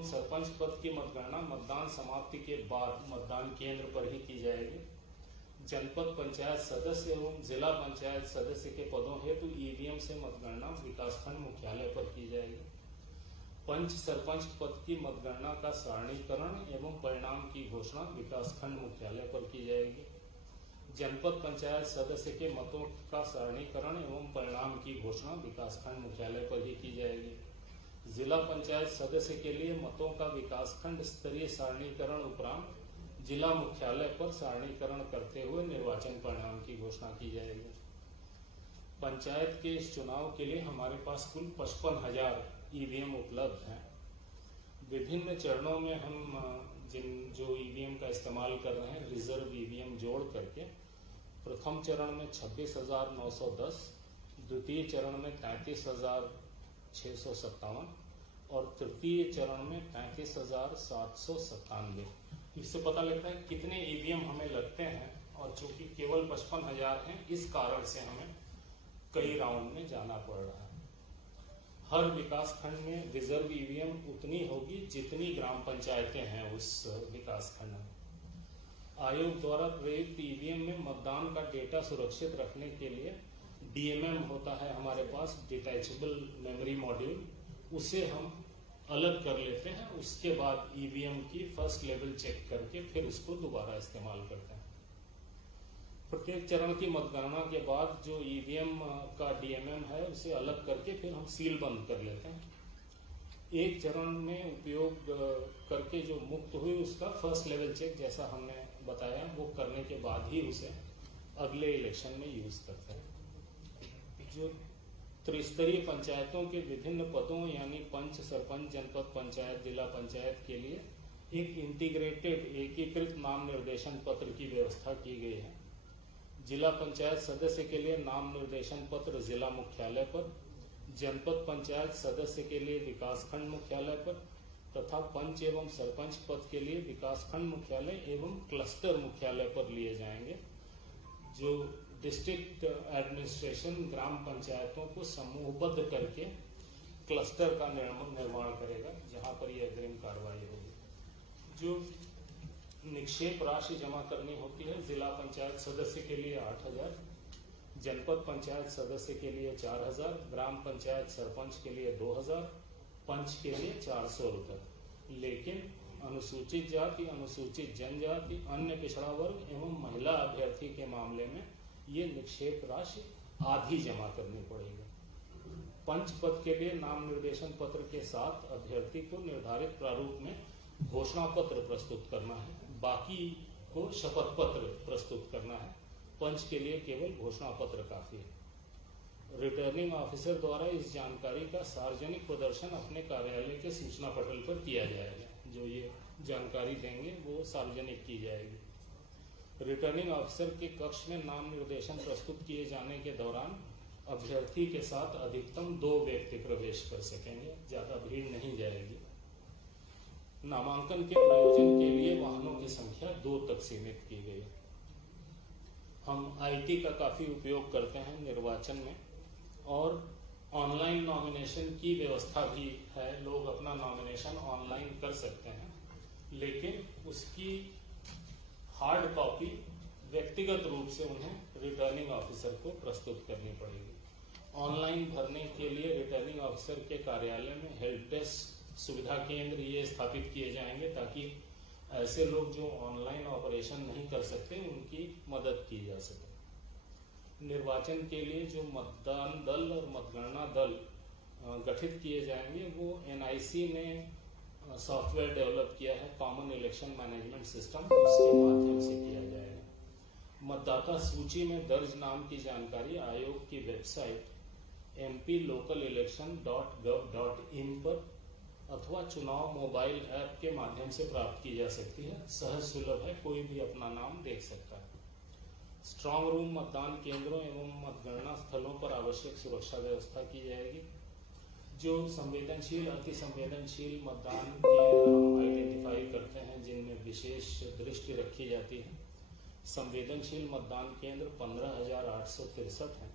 एवं सरपंच पद की मतगणना मतदान समाप्ति के बाद मतदान केंद्र पर ही की जाएगी। जनपद पंचायत सदस्य एवं जिला पंचायत सदस्य के पदों हेतु ईवीएम से मतगणना विकासखंड मुख्यालय पर की जाएगी। पंच सरपंच पद की मतगणना का सारणीकरण एवं परिणाम की घोषणा विकासखंड मुख्यालय पर की जाएगी। जनपद पंचायत सदस्य के मतों का सारणीकरण एवं परिणाम की घोषणा विकासखंड मुख्यालय पर ही की जाएगी। जिला पंचायत सदस्य के लिए मतों का विकासखंड स्तरीय सारणीकरण उपरांत जिला मुख्यालय पर सारणीकरण करते हुए निर्वाचन परिणाम की घोषणा की जाएगी। पंचायत के इस चुनाव के लिए हमारे पास कुल 55,000 ईवीएम उपलब्ध हैं। विभिन्न चरणों में हम जो ईवीएम का इस्तेमाल कर रहे हैं रिजर्व ईवीएम जोड़ करके प्रथम चरण में 26,910, द्वितीय चरण में 33,657 और तृतीय चरण में 35,797। इससे पता लगता है कितने ईवीएम हमें लगते हैं, और चूंकि केवल 55,000 हैं इस कारण से हमें कई राउंड में जाना पड़ रहा है। हर विकास खंड में रिजर्व ईवीएम उतनी होगी जितनी ग्राम पंचायतें हैं उस विकास खंड में। आयोग द्वारा प्रयुक्त ईवीएम में मतदान का डेटा सुरक्षित रखने के लिए डीएमएम होता है हमारे पास, डिटैचेबल मेमोरी मॉड्यूल, उसे हम अलग कर लेते हैं। उसके बाद ईवीएम की फर्स्ट लेवल चेक करके फिर उसको दोबारा इस्तेमाल करते हैं। प्रत्येक चरण की मतगणना के बाद जो ईवीएम का डीएमएम है उसे अलग करके फिर हम सील बंद कर लेते हैं। एक चरण में उपयोग करके जो मुक्त हुई उसका फर्स्ट लेवल चेक, जैसा हमने बताया, वो करने के बाद ही उसे अगले इलेक्शन में यूज करते हैं। जो त्रिस्तरीय पंचायतों के विभिन्न पदों यानी पंच, सरपंच, जनपद पंचायत, जिला पंचायत के लिए एक इंटीग्रेटेड एकीकृत नाम निर्देशन पत्र की व्यवस्था की गई है। जिला पंचायत सदस्य के लिए नाम निर्देशन पत्र जिला मुख्यालय पर, जनपद पंचायत सदस्य के लिए विकासखंड मुख्यालय पर तथा पंच एवं सरपंच पद के लिए विकासखंड मुख्यालय एवं क्लस्टर मुख्यालय पर लिए जाएंगे। जो डिस्ट्रिक्ट एडमिनिस्ट्रेशन ग्राम पंचायतों को समूहबद्ध करके क्लस्टर का निर्माण करेगा, जहां पर यह अग्रिम कार्रवाई होगी। जो निक्षेप राशि जमा करनी होती है, जिला पंचायत सदस्य के लिए 8,000, जनपद पंचायत सदस्य के लिए 4,000, ग्राम पंचायत सरपंच के लिए 2,000, पंच के लिए 400 रुपए। लेकिन अनुसूचित जाति, अनुसूचित जनजाति, अन्य पिछड़ा वर्ग एवं महिला अभ्यर्थी के मामले में ये निक्षेप राशि आधी जमा करनी पड़ेगी। पंच पद के लिए नाम निर्देशन पत्र के साथ अभ्यर्थी को निर्धारित प्रारूप में घोषणा पत्र प्रस्तुत करना है, बाकी को शपथ पत्र प्रस्तुत करना है। पंच के लिए केवल घोषणा पत्र काफी है। रिटर्निंग ऑफिसर द्वारा इस जानकारी का सार्वजनिक प्रदर्शन अपने कार्यालय के सूचना पटल पर किया जाएगा। जो ये जानकारी देंगे वो सार्वजनिक की जाएगी। रिटर्निंग ऑफिसर के कक्ष में नाम निर्देशन प्रस्तुत किए जाने के दौरान अभ्यर्थी के साथ अधिकतम 2 व्यक्ति प्रवेश कर सकेंगे, ज्यादा भीड़ नहीं जाएगी। नामांकन के प्रयोजन के लिए वाहनों की संख्या 2 तक सीमित की गई। हम आईटी का काफी उपयोग करते हैं निर्वाचन में, और ऑनलाइन नॉमिनेशन की व्यवस्था भी है। लोग अपना नॉमिनेशन ऑनलाइन कर सकते हैं, लेकिन उसकी हार्ड कॉपी व्यक्तिगत रूप से उन्हें रिटर्निंग ऑफिसर को प्रस्तुत करनी पड़ेगी। ऑनलाइन भरने के लिए रिटर्निंग ऑफिसर के कार्यालय में हेल्प डेस्क सुविधा केंद्र ये स्थापित किए जाएंगे, ताकि ऐसे लोग जो ऑनलाइन ऑपरेशन नहीं कर सकते उनकी मदद की जा सके। निर्वाचन के लिए जो मतदान दल और मतगणना दल गठित किए जाएंगे वो एनआईसी ने सॉफ्टवेयर डेवलप किया है, कॉमन इलेक्शन मैनेजमेंट सिस्टम, उसके माध्यम से किया जाएगा। मतदाता सूची में दर्ज नाम की जानकारी आयोग की वेबसाइट mplocalelection.gov.in पर अथवा चुनाव मोबाइल ऐप के माध्यम से प्राप्त की जा सकती है। सहज सुलभ है, कोई भी अपना नाम देख सकता है। स्ट्रांग रूम मतदान केंद्रों एवं मतगणना स्थलों पर आवश्यक सुरक्षा व्यवस्था की जाएगी। जो संवेदनशील, अति संवेदनशील मतदान केंद्र हम आइडेंटिफाई करते हैं, जिनमें विशेष दृष्टि रखी जाती है। संवेदनशील मतदान केंद्र 15,863 हैं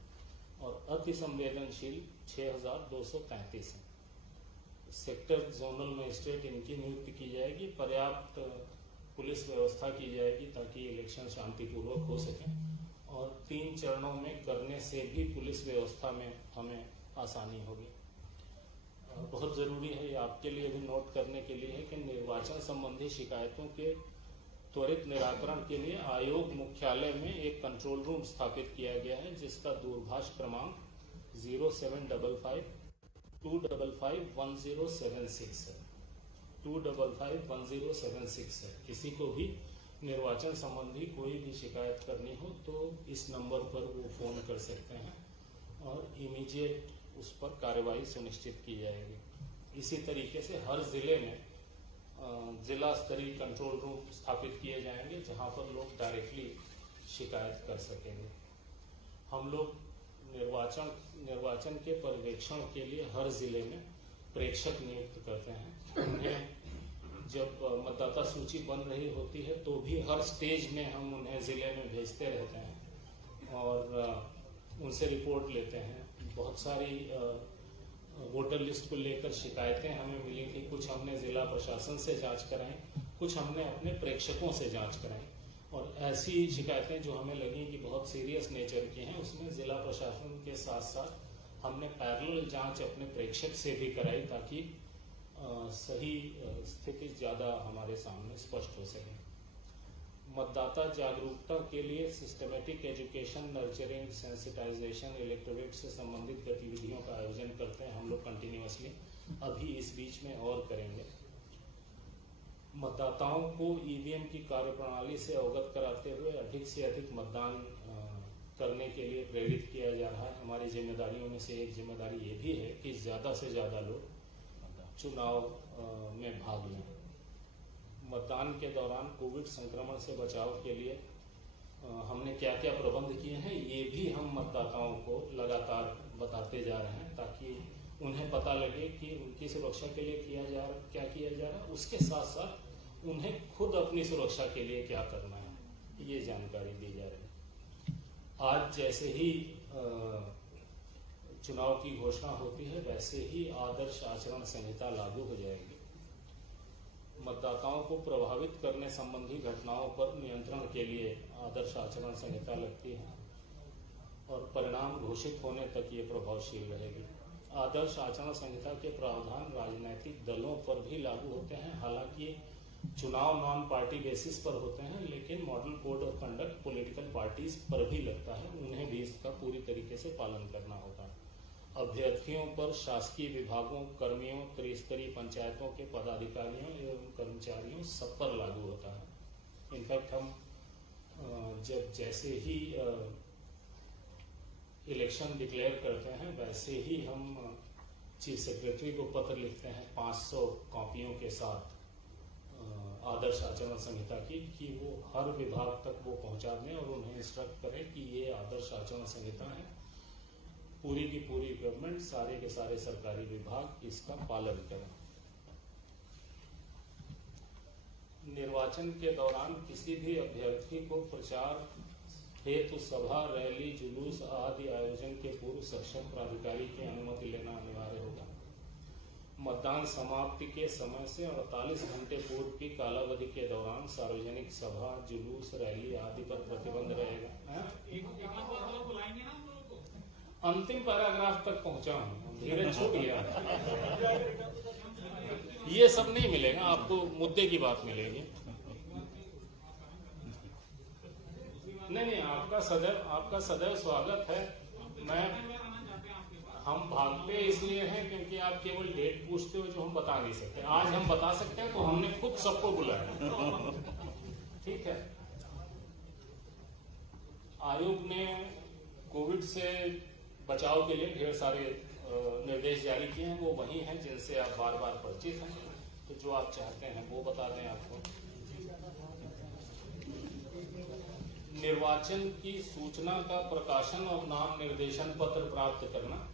और अति संवेदनशील 6,233 हैं। सेक्टर जोनल मजिस्ट्रेट इनकी नियुक्ति की जाएगी। पर्याप्त पुलिस व्यवस्था की जाएगी ताकि इलेक्शन शांतिपूर्वक हो सके, और 3 चरणों में करने से भी पुलिस व्यवस्था में हमें आसानी होगी। बहुत जरूरी है, ये आपके लिए भी नोट करने के लिए है कि निर्वाचन संबंधी शिकायतों के त्वरित निराकरण के लिए आयोग मुख्यालय में एक कंट्रोल रूम स्थापित किया गया है, जिसका दूरभाष क्रमांक 0755-255-1076 है। 255-1076 है। किसी को भी निर्वाचन संबंधी कोई भी शिकायत करनी हो तो इस नंबर पर वो फोन कर सकते हैं और इमीडिएट उस पर कार्रवाई सुनिश्चित की जाएगी। इसी तरीके से हर जिले में जिला स्तरीय कंट्रोल रूम स्थापित किए जाएंगे जहां पर लोग डायरेक्टली शिकायत कर सकेंगे। हम लोग निर्वाचन के पर्यवेक्षण के लिए हर जिले में प्रेक्षक नियुक्त करते हैं। उन्हें जब मतदाता सूची बन रही होती है तो भी हर स्टेज में हम उन्हें जिले में भेजते रहते हैं और उनसे रिपोर्ट लेते हैं। बहुत सारी वोटर लिस्ट को लेकर शिकायतें हमें मिली थी, कुछ हमने जिला प्रशासन से जांच कराई, कुछ हमने अपने प्रेक्षकों से जांच कराई, और ऐसी शिकायतें जो हमें लगी कि बहुत सीरियस नेचर की हैं, उसमें जिला प्रशासन के साथ साथ हमने पैरेलल जांच अपने प्रेक्षक से भी कराई ताकि सही स्थिति ज्यादा हमारे सामने स्पष्ट हो सके। मतदाता जागरूकता के लिए systematic education, nurturing, sensitization, electorate से संबंधित गतिविधियों का आयोजन करते हैं हम लोग कंटिन्यूअसली, अभी इस बीच में और करेंगे। मतदाताओं को ईवीएम की कार्यप्रणाली से अवगत कराते हुए अधिक से अधिक मतदान करने के लिए प्रेरित किया जा रहा है। हमारी जिम्मेदारियों में से एक जिम्मेदारी ये भी है कि ज्यादा से ज्यादा लोग चुनाव में भाग लें। मतदान के दौरान कोविड संक्रमण से बचाव के लिए हमने क्या क्या प्रबंध किए हैं ये भी हम मतदाताओं को लगातार बताते जा रहे हैं ताकि उन्हें पता लगे कि उनकी सुरक्षा के लिए क्या किया जा रहा है, उसके साथ साथ उन्हें खुद अपनी सुरक्षा के लिए क्या करना है ये जानकारी दी जा रही है। आज जैसे ही चुनाव की घोषणा होती है वैसे ही आदर्श आचरण संहिता लागू हो जाएगी। मतदाताओं को प्रभावित करने संबंधी घटनाओं पर नियंत्रण के लिए आदर्श आचरण संहिता लगती है और परिणाम घोषित होने तक ये प्रभावशील रहेगी। आदर्श आचरण संहिता के प्रावधान राजनीतिक दलों पर भी लागू होते हैं, हालांकि चुनाव नॉन पार्टी बेसिस पर होते हैं, लेकिन model code of conduct political parties पर भी लगता है, उन्हें भी इसका पूरी तरीके से पालन करना होता है। अभ्यर्थियों पर शासकीय विभागों, कर्मियों, त्रिस्तरीय पंचायतों के पदाधिकारियों एवं कर्मचारियों सब पर लागू होता है। इनफैक्ट हम जब जैसे ही इलेक्शन डिक्लेयर करते हैं वैसे ही हम चीफ सेक्रेटरी को पत्र लिखते हैं 500 कॉपियों के साथ आदर्श आचरण संहिता की, कि वो हर विभाग तक वो पहुंचा दें और उन्हें इंस्ट्रक्ट करें कि ये आदर्श आचरण संहिता है। पूरी की पूरी गवर्नमेंट, सारे के सारे सरकारी विभाग इसका पालन करें। निर्वाचन के दौरान किसी भी अभ्यर्थी को प्रचार हेतु सभा, रैली, जुलूस आदि आयोजन के पूर्व सक्षम प्राधिकारी की अनुमति लेना अनिवार्य होगा। मतदान समाप्ति के समय से 48 घंटे पूर्व की कालावधि के दौरान सार्वजनिक सभा, जुलूस, रैली आदि पर प्रतिबंध रहेगा। अंतिम पैराग्राफ तक पहुंचा हूं, धीरे छूट गया। ये सब नहीं मिलेगा आपको, मुद्दे की बात मिलेगी। नहीं, आपका सदैव स्वागत है। हम भागते इसलिए हैं क्योंकि आप केवल डेट पूछते हो जो हम बता नहीं सकते। आज हम बता सकते हैं तो हमने खुद सबको बुलाया। ठीक है। आयोग ने कोविड से बचाव के लिए ढेर सारे निर्देश जारी किए हैं, वो वही हैं जिनसे आप बार बार परिचित हैं, तो जो आप चाहते हैं वो बता दें आपको। निर्वाचन की सूचना का प्रकाशन और नाम निर्देशन पत्र प्राप्त करना,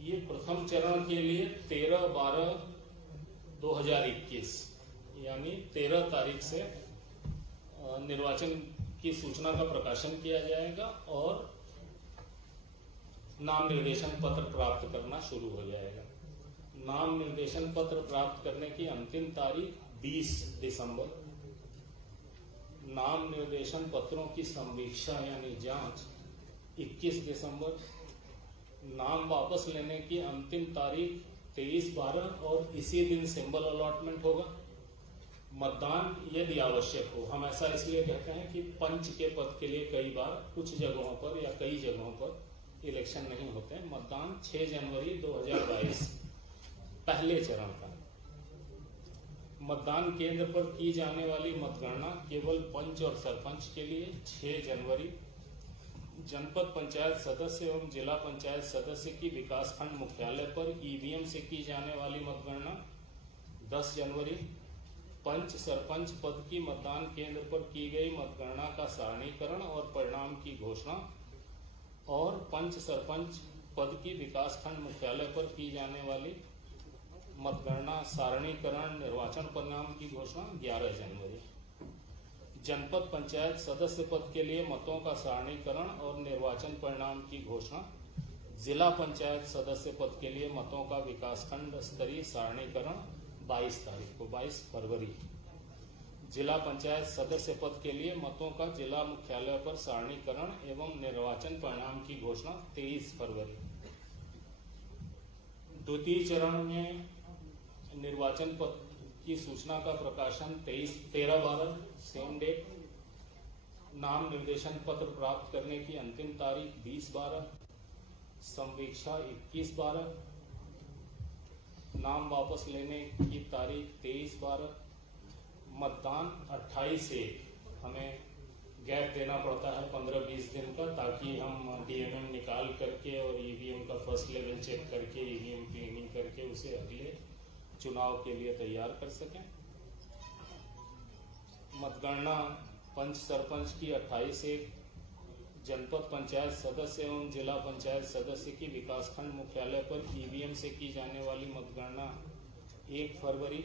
ये प्रथम चरण के लिए 13/12/2021 यानी 13 तारीख से निर्वाचन की सूचना का प्रकाशन किया जाएगा और नाम निर्देशन पत्र प्राप्त करना शुरू हो जाएगा। नाम निर्देशन पत्र प्राप्त करने की अंतिम तारीख 20 दिसंबर। नाम निर्देशन पत्रों की संवीक्षा यानी जांच 21 दिसंबर। नाम वापस लेने की अंतिम तारीख 23/12 और इसी दिन सिंबल अलॉटमेंट होगा। मतदान यदि आवश्यक हो, हम ऐसा इसलिए कहते हैं कि पंच के पद के लिए कई बार कुछ जगहों पर या कई जगहों पर इलेक्शन नहीं होते हैं। मतदान 6 जनवरी 2022 पहले चरण का। मतदान केंद्र पर की जाने वाली मतगणना केवल पंच और सरपंच के लिए 6 जनवरी। जनपद पंचायत सदस्य एवं जिला पंचायत सदस्य की विकासखंड मुख्यालय पर ईवीएम से की जाने वाली मतगणना 10 जनवरी। पंच सरपंच पद की मतदान केंद्र पर की गई मतगणना का सारणीकरण और परिणाम की घोषणा और पंच सरपंच पद की विकासखंड मुख्यालय पर की जाने वाली मतगणना सारणीकरण निर्वाचन परिणाम की घोषणा 11 जनवरी। जनपद पंचायत सदस्य पद के लिए मतों का सारणीकरण और निर्वाचन परिणाम की घोषणा जिला पंचायत सदस्य पद के लिए मतों का विकासखंड स्तरीय सारणीकरण 22 तारीख को 22 फरवरी। जिला पंचायत सदस्य पद के लिए मतों का जिला मुख्यालय पर सारणीकरण एवं निर्वाचन परिणाम की घोषणा 23 फरवरी। द्वितीय चरण में निर्वाचन पद की सूचना का प्रकाशन 13/12 सेम डेट। नाम निर्देशन पत्र प्राप्त करने की अंतिम तारीख 20/12। संवीक्षा 21/12। नाम वापस लेने की तारीख 23/12। मतदान 28/1। हमें गैप देना पड़ता है 15-20 दिन का, ताकि हम डीएमएम निकाल करके और ईवीएम का फर्स्ट लेवल चेक करके ईवीएम क्लीनिंग करके उसे अगले चुनाव के लिए तैयार कर सकें। मतगणना पंच सरपंच की 28/1। जनपद पंचायत सदस्य एवं जिला पंचायत सदस्य की विकासखंड मुख्यालय पर ईवीएम से की जाने वाली मतगणना 1 फरवरी।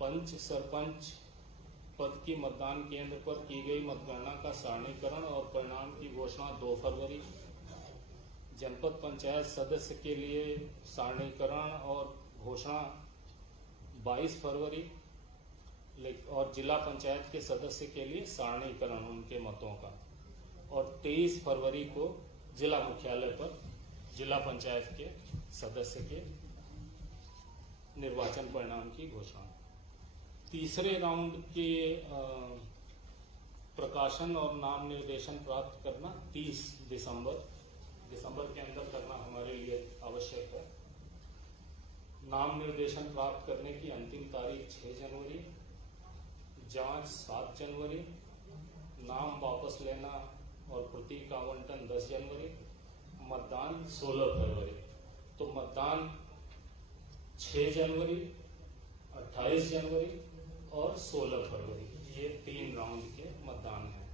पंच सरपंच पद की मतदान केंद्र पर की गई मतगणना का सारणीकरण और परिणाम की घोषणा 2 फरवरी। जनपद पंचायत सदस्य के लिए सारणीकरण और घोषणा 22 फरवरी और जिला पंचायत के सदस्य के लिए सारणीकरण उनके मतों का, और 23 फरवरी को जिला मुख्यालय पर जिला पंचायत के सदस्य के निर्वाचन परिणाम की घोषणा। तीसरे राउंड के प्रकाशन और नाम निर्देशन प्राप्त करना 30 दिसंबर के अंदर करना हमारे लिए आवश्यक है। नाम निर्देशन प्राप्त करने की अंतिम तारीख 6 जनवरी। जांच 7 जनवरी। नाम वापस लेना और प्रतीक आवंटन 10 जनवरी। मतदान 16 फरवरी। तो मतदान 6 जनवरी, 28 जनवरी और 16 फरवरी, ये 3 राउंड के मतदान हैं।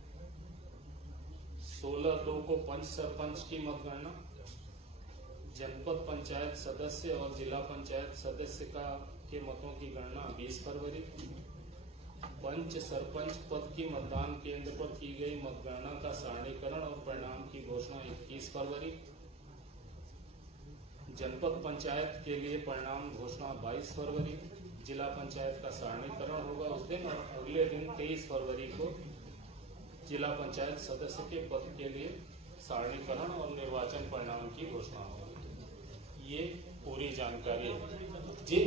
16/2 को पंच सरपंच की मतगणना। जनपद पंचायत सदस्य और जिला पंचायत सदस्य के मतों की गणना 20 फरवरी। पंच सरपंच पद की मतदान केंद्र पर की गई मतगणना का सारणीकरण और परिणाम की घोषणा 21 फरवरी। जनपद पंचायत के लिए परिणाम घोषणा 22 फरवरी। जिला पंचायत का सारणीकरण होगा उस दिन, और अगले दिन 23 फरवरी को जिला पंचायत सदस्य के पद के लिए सारणीकरण और निर्वाचन परिणाम की घोषणा होगी। ये पूरी जानकारी है जी।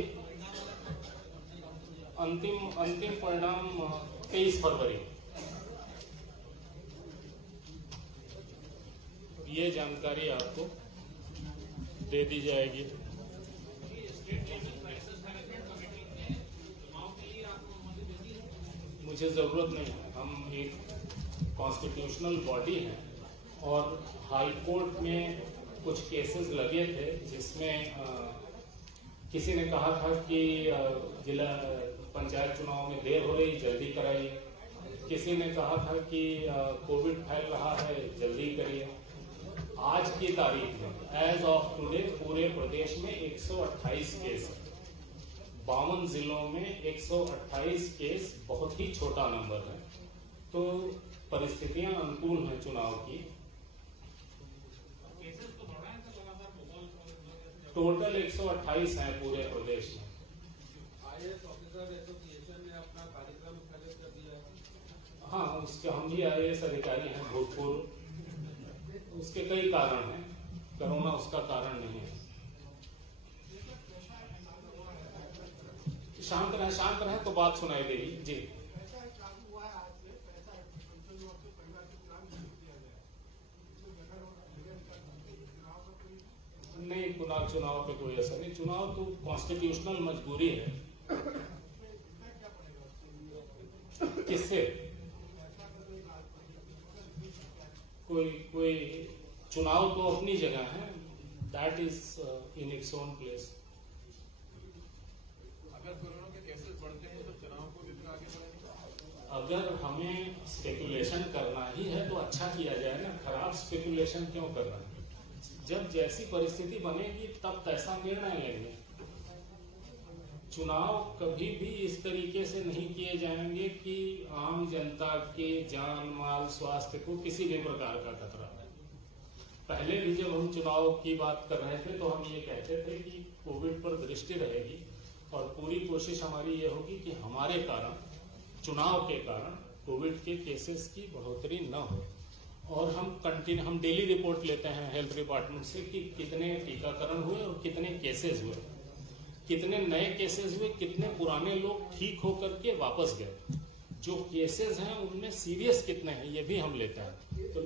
अंतिम परिणाम 23 फरवरी। ये जानकारी आपको दे दी जाएगी। मुझे जरूरत नहीं है, हम एक कॉन्स्टिट्यूशनल बॉडी हैं और हाई कोर्ट में कुछ केसेस लगे थे जिसमें किसी ने कहा था कि जिला पंचायत चुनाव में देर हो रही, जल्दी कराइए। किसी ने कहा था कि कोविड फैल रहा है, जल्दी करिए। आज की तारीख में एज ऑफ टुडे पूरे प्रदेश में 128 केस है। 52 जिलों में 128 केस बहुत ही छोटा नंबर है। तो परिस्थितियां अनुकूल हैं चुनाव की। टोटल 128 हैं पूरे प्रदेश में। IAS ऑफिसर एसोसिएशन ने अपना कार्यक्रम स्थगित कर दिया है। हाँ, उसके हम भी IAS अधिकारी हैं भूतपूर्व। उसके कई कारण हैं, कोरोना उसका कारण नहीं है। शांत रहे तो बात सुनाई देगी जी। नहीं, चुनाव पे कोई असर नहीं। चुनाव तो कॉन्स्टिट्यूशनल मजबूरी है। किससे कोई चुनाव तो अपनी जगह है, that is in its own place. अगर कोरोना के केसेस बढ़ते हैं तो चुनाव को भी फिर आगे बढ़ेंगे। अगर हमें स्पेकुलेशन करना ही है तो अच्छा किया जाए ना, खराब स्पेकुलेशन क्यों कर रहे हैं? जब जैसी परिस्थिति बनेगी तब तैसा निर्णय लेंगे। चुनाव कभी भी इस तरीके से नहीं किए जाएंगे कि आम जनता के जान माल स्वास्थ्य को किसी भी प्रकार का खतरा है। पहले भी जब हम चुनाव की बात कर रहे थे तो हम ये कहते थे कि कोविड पर दृष्टि रहेगी और पूरी कोशिश हमारी ये होगी कि हमारे कारण, चुनाव के कारण कोविड के केसेस की बढ़ोतरी न हो। और हम डेली रिपोर्ट लेते हैं हेल्थ डिपार्टमेंट से कि कितने टीकाकरण हुए और कितने केसेस हुए, कितने नए केसेस हुए, कितने पुराने लोग ठीक होकर के वापस गए, जो केसेस हैं उनमें सीरियस कितने हैं ये भी हम लेते हैं। तो